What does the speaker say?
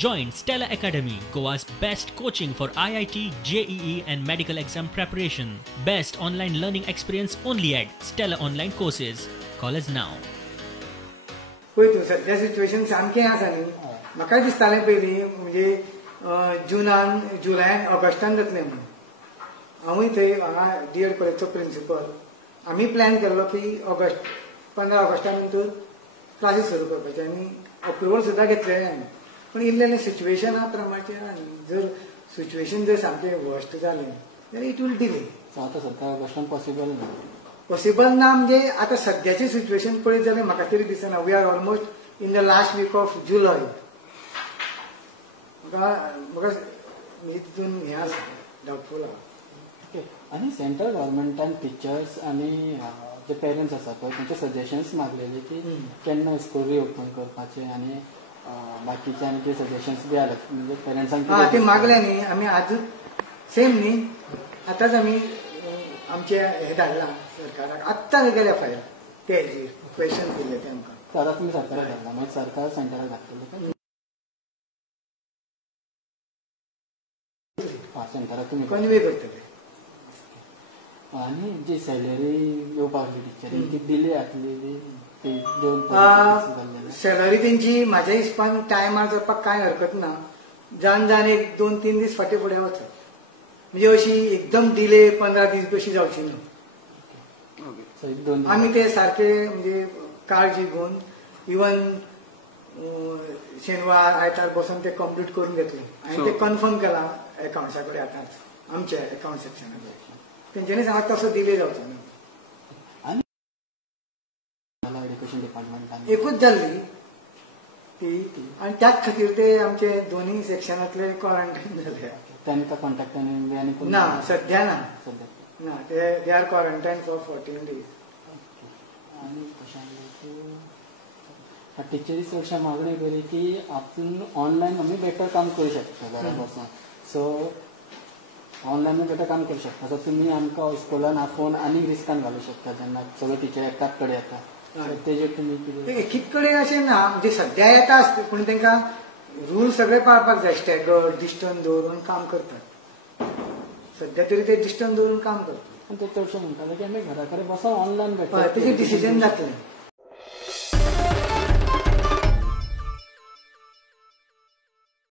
Join Stella Academy, Goa's best coaching for IIT, JEE and medical exam preparation. Best online learning experience only at Stella Online Courses. Call us now. पळय तूं सद्या situation सामकें आसा न्ही. म्हाका दिसतालें पयलीं म्हणजे जुनान जुलयान ऑगस्टान जातलें म्हणून. हांवूय थंय हांगा DED कॉलेजचो प्रिंसिपल. आमी प्लॅन केल्लो की 15 ऑगस्टा नंतर क्लासीस सुरू करपाचे आनी अप्रुवल सुद्दां घेतलेलें आमी. पण इल्लें सिच्युएशना प्रमाणें आनी जर सिच्युएशन जर सामकें वर्स्ट जालें जाल्यार इट वील डिले. आतां सद्या ऑगस्टान पॉसिबल ना. पॉसिबल ना म्हणजे आता सध्याची सिच्युएशन पळयत जाल्यार म्हाका तरी दिसना. We are almost in the last week of July. म्हाका तितून हें आसा डावटफूल आहा. आनी सेंट्रल गव्हर्मेंटान टिचर्स आनी जे पेरंट्स आसा पळय तांचे सजेशन्स मागलेले की केन्ना स्कूल रिओपन करपाचे आनी बाकीचे आनी कितें सजेशन्स बी आले म्हणजे पेरंट्सांक ते मागले न्ही. आमी आज सेम न्ही आतांच आमी आमचे हे धाडला सरकाराक. आत्तां गेल्या फायर ते क्वेश्चन दिले ते आमकां. आतां तुमी सरकाराक धाडला मागीर सरकार सेंटराक धाडटले. सेंटराक तुमी कन्वे करतले. आनी जी सॅलरी येवपाक लागली टिचरींक ती डिले जातली. सॅलरी तेंची म्हाज्या हिसपान टायमार जावपाक कांय हरकत ना. जावन जावन एक 2-3 दीस फाटीं फुडें वचत. म्हणजे अशी एकदम डिले 15 दीस कशी जावची ना. आमी ते सारखे म्हणजे काळजी घेवन इवन शेनवार आयतार बसून ते कंप्लीट करून घेतले. आनी ते कन्फर्म केला एकाउंट्सा कडेन आतांच आमच्या एकाउंट सेक्शनाक. तेंच्यांनी सांगता तसो डिले जावचो ना. एड्युकेशन डिपार्टमेंटान एकूच जाल्ली ती आनी त्याच खातीर ते आमचे दोनूय सेक्शनांतले क्वॉरंटायन जाले. तांकां कॉन्टॅक्टान आनी ना सध्या ना. ना they are quarantine for 14 days. आनी टिचरी चडशे मागणी केली की आपूण ऑनलायन आमी बेटर काम करू शकता घरा बसून. सो ऑनलायन बेटर काम करू शकता. सो तुमी आमकां स्कुलान फोन आनीक रिस्कान घालूं शकता जेन्ना सगळे टीचर एकाच कडेन येता. तेजेर तुमी कितें एकीच कडेन अशें ना. म्हणजे सध्या येता पूण तांकां रूल सगळे पाळपाक जाय. स्टॅगर्ड डिस्टन्स दवरून काम करतात. सध्या तरी ते डिस्टन्स दवरून काम करतात. ते चडशे म्हणटाले की आमी घरा कडेन बसा ऑनलायन बेटर तेजें डिसिजन जातलें.